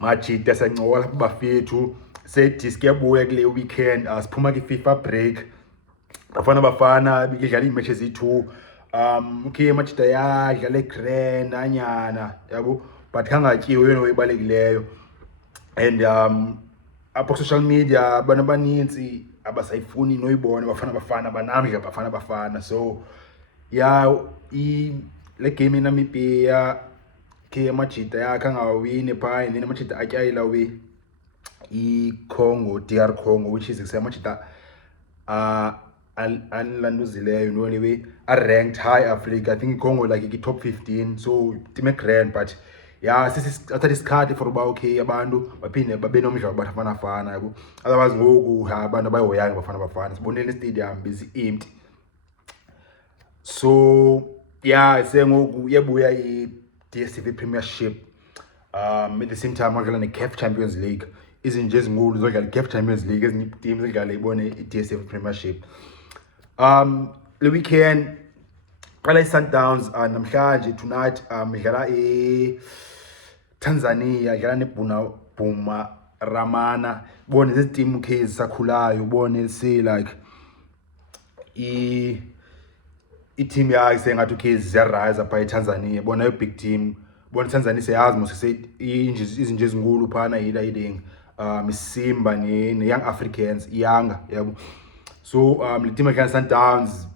Majida sancola bafethu sethi siyabuya kule weekend siphuma kwi-FIFA break. Bafana bidlala iimatches zi-2 okay Majida yadlala grand anyana yabo but kangatyiwe yona oyibalulekileyo and apho social media abantu abaninzi abasayifuni noyibona bafana banamdla bafana so yeah le game eNamibia ke Majida yakhe angawini phaa and then Majida atyayela we DR Congo, which is Majida anlanduzileyo no anyway ranked high Africa. I think Congo like top 15, so team grand but yeah sisithatha isikhathi for uba okay abantu baphinde babe nomdla bafana yabo, otherwise ngoku abantu abayihoyanga bafana sibonile stadium busy empty. So yeah sengoku yabuya i-DStv Premiership at the same time adlala ne-CAF Champions League. Izinto ezinkulu zodlala i-CAF Champions League, ezinye teams zidlala ibone i-DStv Premiership. Le weekend qala i-Sundowns namhlanje tonight idlala Tanzania, idlala Bumarama. Bone this team case sakhulayo, bone say like i-team yakhe sengathi okay ziyarise pha eTanzania, bona big team, bona Tanzania siyazi mos izinto ezinkulu phana yiding Simba ne-Young Africans iyanga yabo. So le team adlala Sundowns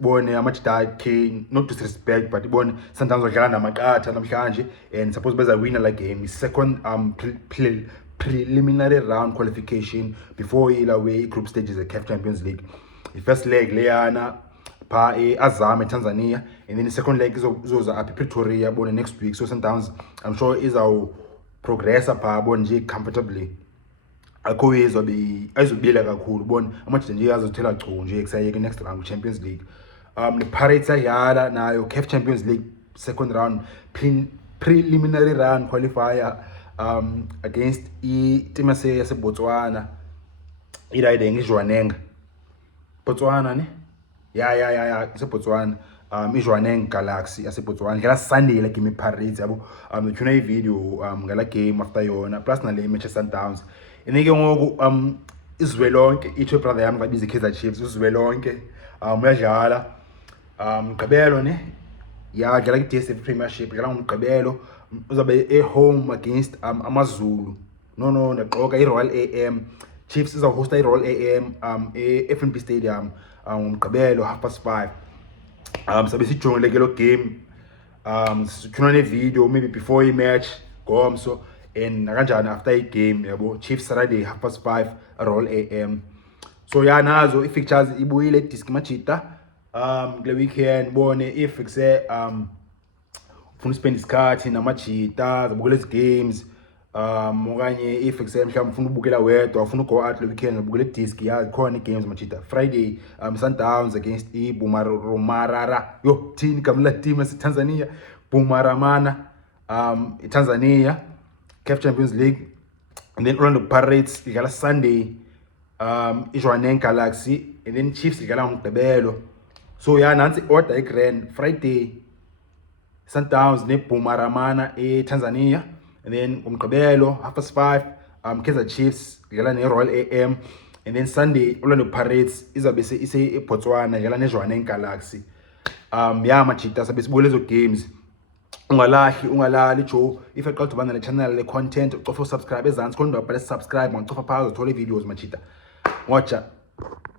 bone Amajida Kane, not disrespect but bone Sundowns wadlala namaqatha namhlanje and suppose beza winner la game, second preliminary round qualification before away group stages of CAF Champions League. The first leg leyana pha Azam Tanzania, and then the second leg izoza apha Pretoria bone next week. So Sundowns I'm sure izawu progress pha bone nje comfortably, akho ayizobila kakhulu bona Amajida nje azothela chu nje ekusayeke next round Champions League. The Pirates ayala nayo CAF Champions League second round preliminary round qualifier against i-team yase Botswana idayideng iJwaneng Botswana ne yeah ise Botswana iJwaneng Galaxy yase Botswana ngela Sunday la game Pirates yabo ngithuna i-video ngala game after yona plus nale match Sundowns. And then ke ngoku izwe lonke ithe brother yami ngabiza iKaizer Chiefs izwe lonke uyadlala Mgqibelo ne yadlala i-DStv Premiership dlala ngoMgqibelo uzabe home against AmaZulu no ndaqoka i-Royal AM. Chiefs izawhosta i-Royal AM FNB Stadium ngoMgqibelo 5:30. Sabe sijongile ke lo game sithuna ne-video maybe before i-match ngomso and nakanjani after i-game yabo. Chiefs Saturday 5:30 Royal AM. So yeah nazo i-fixtures ibuyile disk Majida kule weekend bone if ufuna uspend isikhathi naMajida zabukela ezi games okanye if mhlawumbe ufuna ubukela wedwa ufuna go out le weekend zabukela disk yazi khona i-games Majida. Friday Sundowns against Bumarama yo thini igama la team yaseTanzania Bumarama Tanzania CAF Champions League. And then Orlando Pirates idlala Sunday iJwaneng Galaxy, and then Chiefs idlala ngoMgqibelo. So yeah nansi order grand Friday Sundowns neBumarama eTanzania, and then ngoMgqibelo 5:30 Kaizer Chiefs idlala neRoyal AM, and then Sunday Orlando Pirates izabe ise eBotswana idlala neJwaneng Galaxy. Yeah Majida sabe sibole lezo games. Ungalali jo if aqala ukubana le channel le content ucofa subscribe ezantsi khona ubabhale subscribe ngocofa phaa uzothola videos Majida. Watcha.